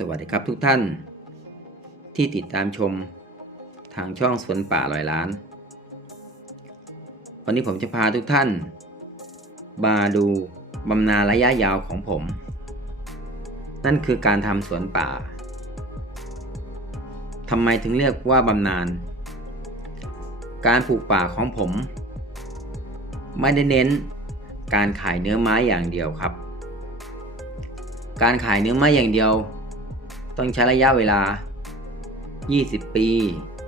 สวัสดีครับทุกท่าน ที่ติดตามชมทางช่องสวนป่าลอยล้าน วันนี้ผมจะพาทุกท่าน มาดูบำนาระยะยาวของผม นั่นคือการทำสวนป่าทำไมถึงเรียกว่าบำนาญการปลูกป่าของผม ไม่ได้เน้น การขายเนื้อไม้อย่างเดียวครับ การขายเนื้อไม้อย่างเดียว ต้องใช้ระยะเวลา 20 ปี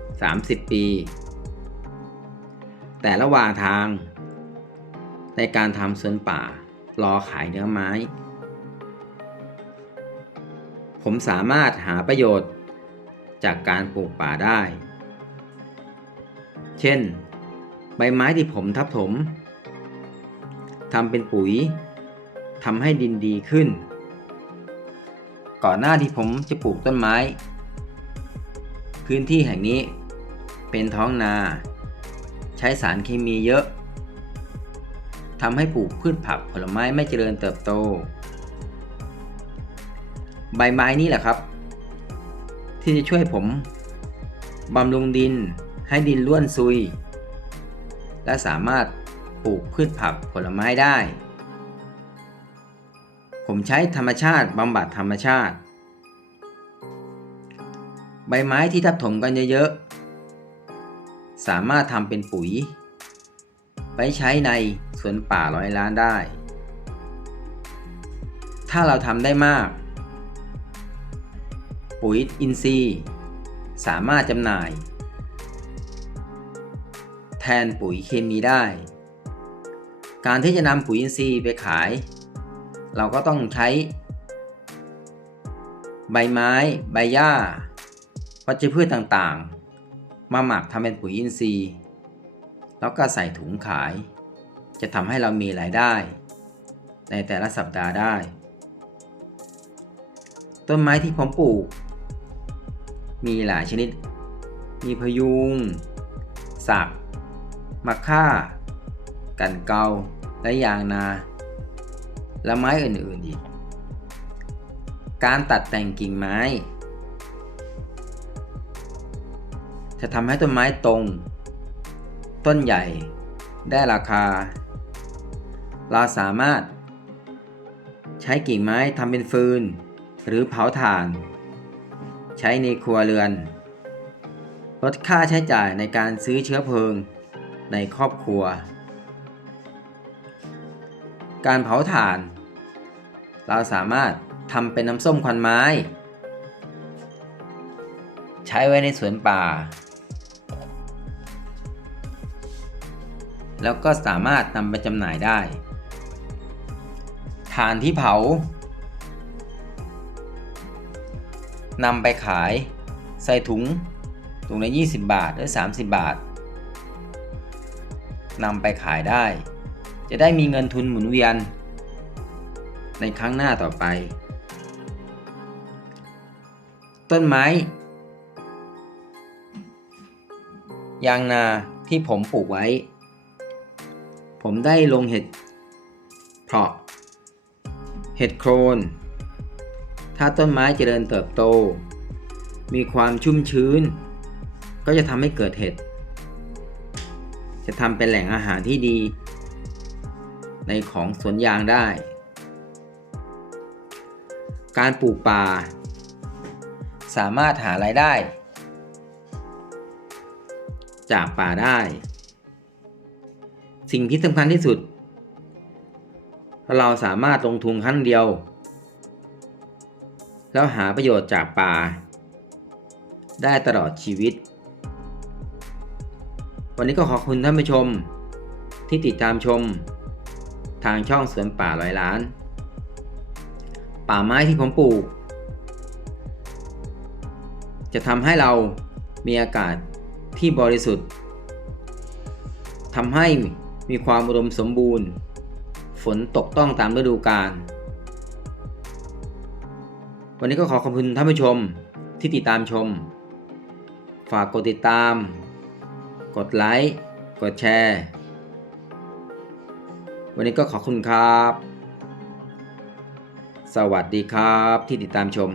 30 ปี แต่ระหว่างทาง ในการทำสวนป่ารอขายเนื้อไม้ ผมสามารถหาประโยชน์จากการปลูกป่าได้ เช่น ใบไม้ที่ผมทับถมทำเป็นปุ๋ยทำให้ดินดีขึ้น ก่อนหน้าที่ผมจะปลูกต้นไม้ พื้นที่แห่งนี้เป็นท้องนา ใช้สารเคมีเยอะทำให้ปลูกพืชผักผลไม้ไม่เจริญเติบโต ใบไม้นี้แหละครับ ที่จะช่วยผมบำรุงดินให้ดินร่วนซุย และสามารถปลูกพืชผักผลไม้ได้ ผมใช้ธรรมชาติบำบัดธรรมชาติ ใบไม้ที่ทับถมกันเยอะๆ สามารถทำเป็นปุ๋ย ไปใช้ในสวนป่าร้อยล้านได้ ถ้าเราทำได้มาก ปุ๋ยอินทรีย์ สามารถจำหน่าย แทนปุ๋ยเคมีได้ การที่จะนำปุ๋ยอินทรีย์ไปขาย เราก็ต้องใช้ ใบไม้ ใบหญ้าวัชพืชต่างๆ มาหมักทำเป็นปุ๋ยอินทรีย์ แล้วก็ใส่ถุงขาย จะทำให้เรามีรายได้ ในแต่ละสัปดาห์ได้ ต้นไม้ที่ผมปลูก มีหลายชนิด มีพยุง สักมะค่า กันเกาและยางนา และไม้อื่นๆอีก การตัดแต่งกิ่งไม้ จะทำให้ต้นไม้ตรง ต้นใหญ่ ได้ราคา เราสามารถ ใช้กิ่งไม้ทำเป็นฟืน หรือเผาถ่าน ใช้ในครัวเรือน ลดค่าใช้จ่ายในการซื้อเชื้อเพลิงในครอบครัว การเผาถ่าน เราสามารถทำเป็นน้ำส้มควันไม้ ใช้ไว้ในสวนป่า แล้วก็สามารถนำไปจำหน่ายได้ถ่านที่เผานำไปขายใส่ถุงถุงละ20 บาทหรือ30 บาทนำไปขายได้ จะได้มีเงินทุนหมุนเวียน ในครั้งหน้าต่อไป ต้นไม้ ยางนาที่ผมปลูกไว้ ผมได้ลงเห็ดเพาะ เห็ดโครนถ้าต้นไม้เจริญเติบโต มีความชุ่มชื้น ก็จะทำให้เกิดเห็ด จะทำเป็นแหล่งอาหารที่ดี ในของสวนยางได้ การปลูกป่า สามารถหารายได้ จากป่าได้ สิ่งที่สำคัญที่สุด เราสามารถลงทุนครั้งเดียว แล้วหาประโยชน์จากป่า ได้ตลอดชีวิต วันนี้ก็ขอบคุณท่านผู้ชมที่ติดตามชม ทางช่องสวนป่าร้อยล้าน ป่าไม้ที่ผมปลูก จะทำให้เรามีอากาศที่บริสุทธิ์ทำให้มีความอุดมสมบูรณ์ ฝนตกต้องตามฤดูกาลวันนี้ก็ขอขอบคุณท่านผู้ชมที่ติดตามชม ฝากกดติดตาม กดไลค์ กดแชร์ วันนี้ก็ขอบคุณครับ สวัสดีครับที่ติดตามชม